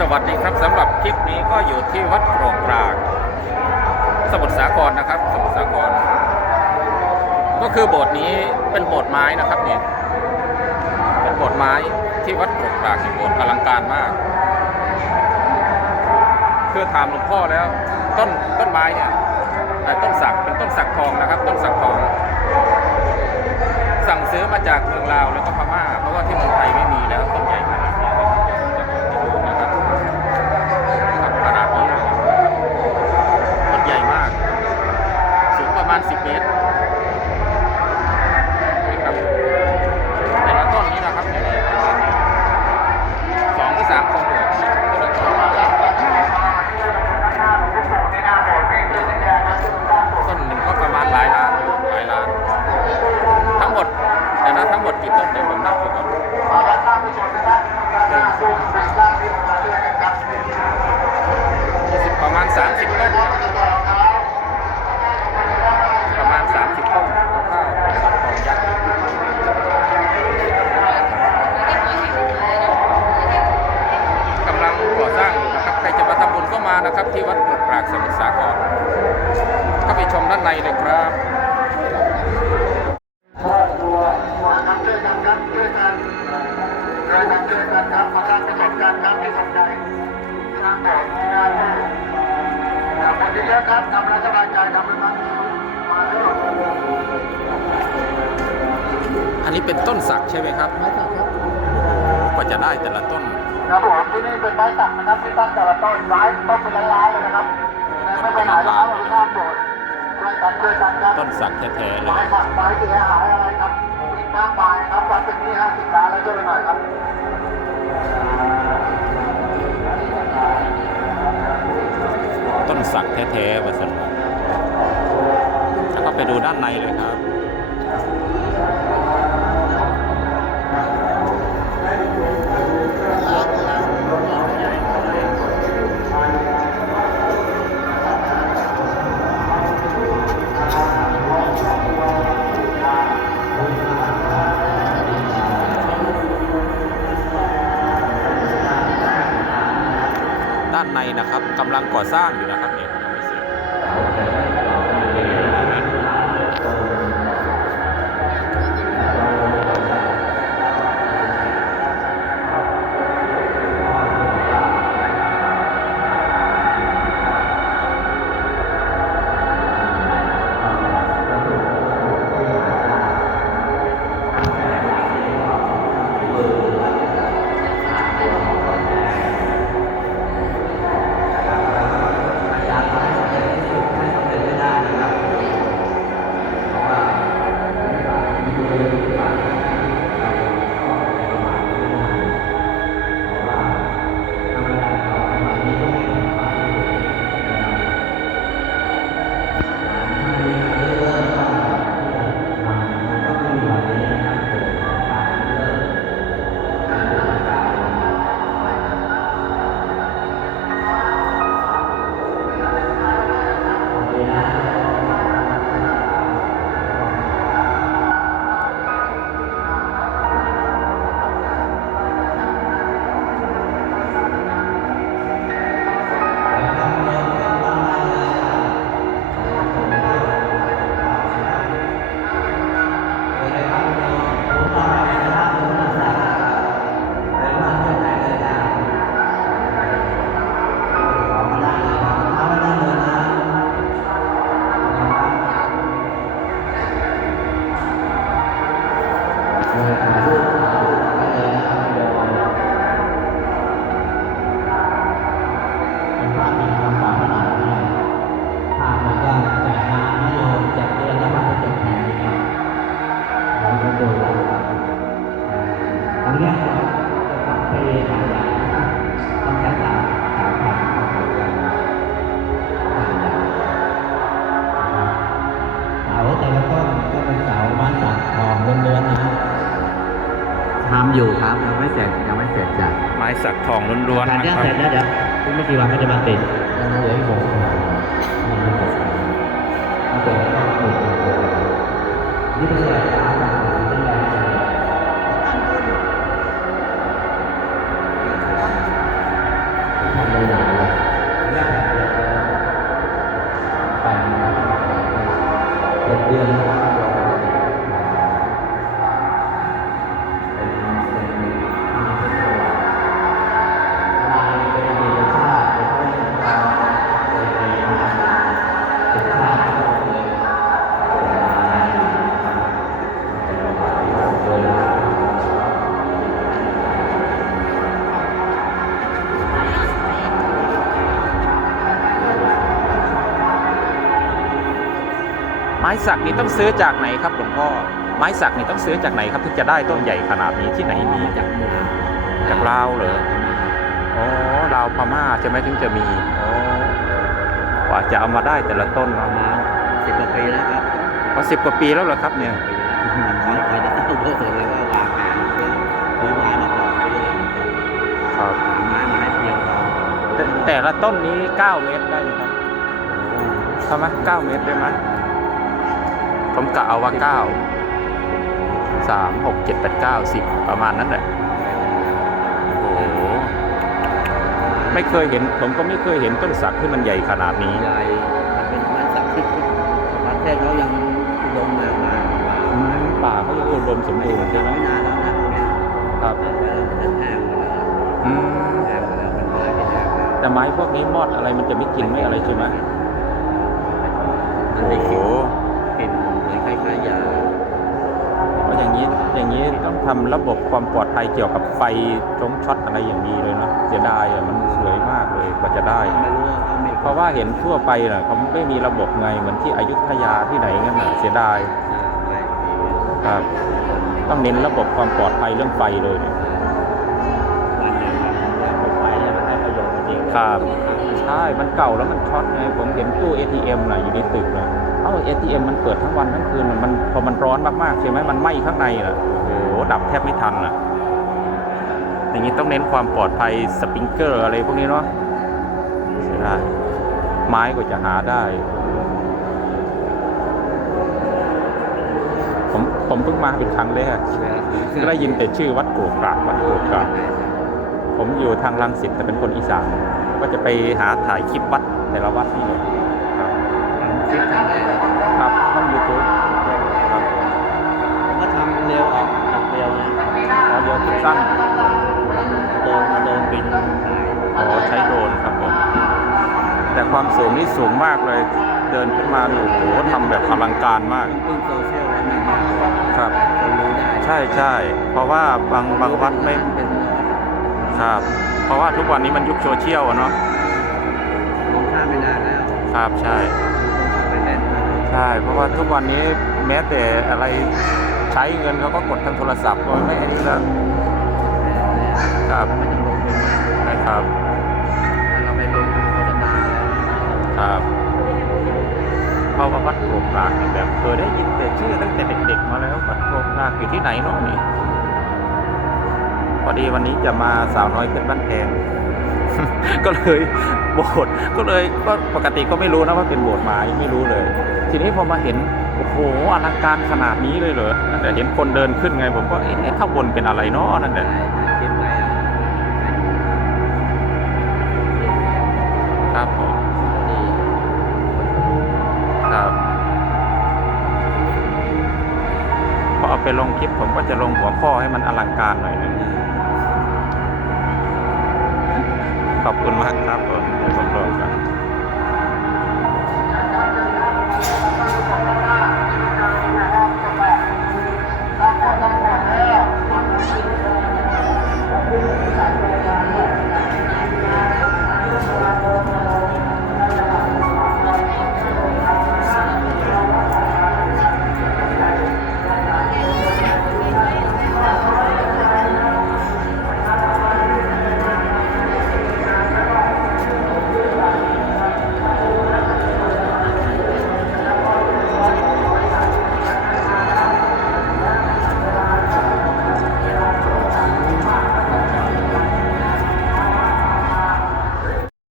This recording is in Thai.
สวัสดีครับสำหรับคลิปนี้ก็อยู่ที่วัดโปร่งปราง สมุทรสาครนะครับ สมุทรสาคร ก็คือโบสถ์นี้เป็นโบสถ์ไม้นะครับเนี่ยเป็นโบสถ์ไม้ที่วัดโปร่งปรางเนี่โบสถ์อลังการมาก คือถามหลวงพ่อแล้ว ต้นต้นไม้เนี่ยต้นสักเป็นต้นสักทองนะครับ ต้นสักทอง สั่งซื้อมาจากเมืองลาวแล้วก็พม่า เพราะว่าที่เมืองไทยไม่มีแล้วต้นใหญ่ขนาดนี้นะครับครับขนาดนี้เลยต้นใหญ่มาก สูงประ มาณ 10 เมตรนี่ครับแต่ละต้นนี้นะครับเนี่ยสองที่สามคนอยู่แต่ละต้นต้นหนึ่งก็ประมาณหลายล้านหลายล้าน ทั้งหมดแต่นะทั้งหมดกี่ต้นเดี๋ยวผมนับดูก่อนประมาณ 30 ต้นครับประมาณ 30 ต้นข้าวๆสับทองยักษ์กำลังก่อสร้างอยู่นะครับ ใครจะมาทำบุญก็มานะครับ ที่วัดปลวกปรากสมุทรสาครเข้าไปชมด้านในเลยครับครอบครัวครับช่วยกันครับช่วยกันช่วยกันช่วยกันครับมาสร้างประสบการณ์ครับที่สนใจสร้างบสถ์งานที่ทำคนเยอะๆครับทำแล้วสบาใจทำแล้วมันมาเรื่อยอันนี้เป็นต้นสักใช่ไหมครับไม้สักครับกว่าจะได้แต่ละต้น ครับผมที่นี่เป็นไม้สักนะครับที่ตั้งแต่ละต้นไม้ต้นเป็นล้านๆเลยนะครับไม่ไปไหนแล้วครับเราสร้างโบสถ์ช่วยกันช่วยกันครับต้นสักแท้ๆเลยไม้สักไม้เสียหายอะไรครับมีมากมายครับวัดเป็นที่ห้าสิบล้านแล้วช่วยกันหน่อยครับต้นสักแท้ๆวาสนแล้วก็ไปดูด้านในเลยครับ ในนะครับกำลังก่อสร้างอยู่นะครับเนี่ยยังไม่เสร็จ ไม่เสร็จจ้ะไม้สักทองล้วนๆการนะย่างครัเสร็จบแล้วเดี๋ยวคุณไม่กี่วันก็จะมาติดยังเหลืออีกหกยังไม่เสร็จมาเสร็จแล้วก็หมดนี่เป็นอะไร สักนี่ต้องซื้อจากไหนครับหลวงพ่อ ไม้สักนี่ต้องซื้อจากไหนครับถึงจะได้ต้นใหญ่ขนาดนี้ที่ไหนมีจากหมู่จากลาวเหรออ๋อลาวพม่าใช่ไหมถึงจะมีอ๋อกว่าจะเอามาได้แต่ละต้นประมาณสิบกว่าปีแล้วครับพอสิบกว่าปีแล้วเหรอครับเนี่ยปีแล้วเคยได้ตั้งเพื่อเสร็จแล้วก็วางแผนเพื่อซื้อไม้มาก่อนเรื่อยครับๆไม้ไม้เพียงพอแต่แต่ละต้นนี้9เมตรได้ไหมครับใช่ไหม9เมตรได้ไหม ผมกะเอาว่า9 3 6 7 8 9 10ประมาณนั้นแหละโอ้โหไม่เคยเห็น ผมก็ไม่เคยเห็นต้นสักที่มันใหญ่ขนาดนี้ใหญ่มันเป็นไม้สักที่ประเทศเขายังอุดมมากมากกว่าอืมป่าเขายังอุดมสมบูรณ์ใช่ไหมไม่นานแล้วนะตรงเนี้ยครับแต่ว่ามันแห้งหมดแล้วอืมแห้งหมดแล้วมันเหลือที่แห้งแล้วแต่ไม้พวกนี้มอดอะไรมันจะไม่กินไม่อะไรใช่ไหมมันโอ้ได้โหกลิ่นกลิ่น เหมือนคล้ายๆยาเพราะอย่างนี้อย่างนี้ต้องทำระบบความปลอดภัยเกี่ยวกับไฟจงช็อตอะไรอย่างดีเลยเนาะเสียดายอะมันสวยมากเลยกว่าจะได้ไม่รู้ว่าเขามีเพราะว่าเห็นทั่วไปน่ะเขาไม่มีระบบไงเหมือนที่อยุธยาที่ไหนงั้นน่ะเสียดายไม่มีครับต้องเน้นระบบความปลอดภัยเรื่องไฟเลยเนี่ยวันหนึ่งมันจะไปไฟแล้วมันให้ประโยชน์จริงๆครับใช่มันเก่าแล้วมันช็อตไงผมเห็นตู้ ATM น่ะอยู่ในตึกน่ะ เอ้า ATM มันเปิดทั้งวันทั้งคืนน่ะมันพอมันร้อนมากๆใช่ไหมมันไหม้ข้างในน่ะโอ้โหดับแทบไม่ทันน่ะ อย่างนี้ต้องเน้นความปลอดภัยสปริงเกอร์อะไรพวกนี้เนาะเสียดายไม้ก็จะหาได้ ผมผมเพิ่งมาเป็นครั้งแรกได้ยินแต่ชื่อวัดโกกรากวัดโกกรากผมอยู่ทางลังสิตแต่เป็นคนอีสานก็จะไปหาถ่ายคลิปวัดแต่ละวัดนี่เลยครับค ลิปทำได้ครับช่องยูทูบครับก็ทำเร็วออกออกเร็วนะขอเดียวสั้นโดนโดนบินถ่ายอ๋อใช้โดรนครับผมแต่ความสูงนี่สูงมากเลย เดินขึ้นมาโอ้โหทำแบบอลังการมากพึ่งโซเชียลไว้มากมากครับคนรู้ได้ใช่ใช่เพราะว่าบางบางวัดไม่เป็นวัดครับ เพราะว่าทุกวันนี้มันยุคโซเชียลอะเนาะลงข้ามไปนานแล้วครับใช่ ใช่เพราะว่าทุกวันนี้แม้แต่อะไรใช้เงินเขาก็กดทางโทรศัพท์ก็ไม่อันนี้แล้วครับไม่ต้องลงทุนะครับเราไปลงโฆษณาอะไรครับเพราะว่าวัดโกกรากนี่แบบเคยได้ยินแต่ชื่อตั้งแต่เด็กๆมาแล้ววัดโกกรากอยู่ที่ไหนเนาะนี่พอดีวันนี้จะมาสาวน้อยเพชรบ้านแพง ก็เลยโบสถ์ก็เลยก็ปกติก็ไม่รู้นะว่าเป็นโบสถ์ไม้ไม่รู้เลย ทีนี้พอมาเห็นโอ้โหอลังการขนาดนี้เลยเหรอแต่เห็นคนเดินขึ้นไงผมก็เอ๊ะข้างบนเป็นอะไรเนาะนั่นแหละถ่ายถ่ายคลิปไว้อะครับผมดีครับพอเอาไปลงคลิปผมก็จะลงหัวข้อให้มันอลังการหน่อยนึง อบคุณมากครับผมผมลงกับ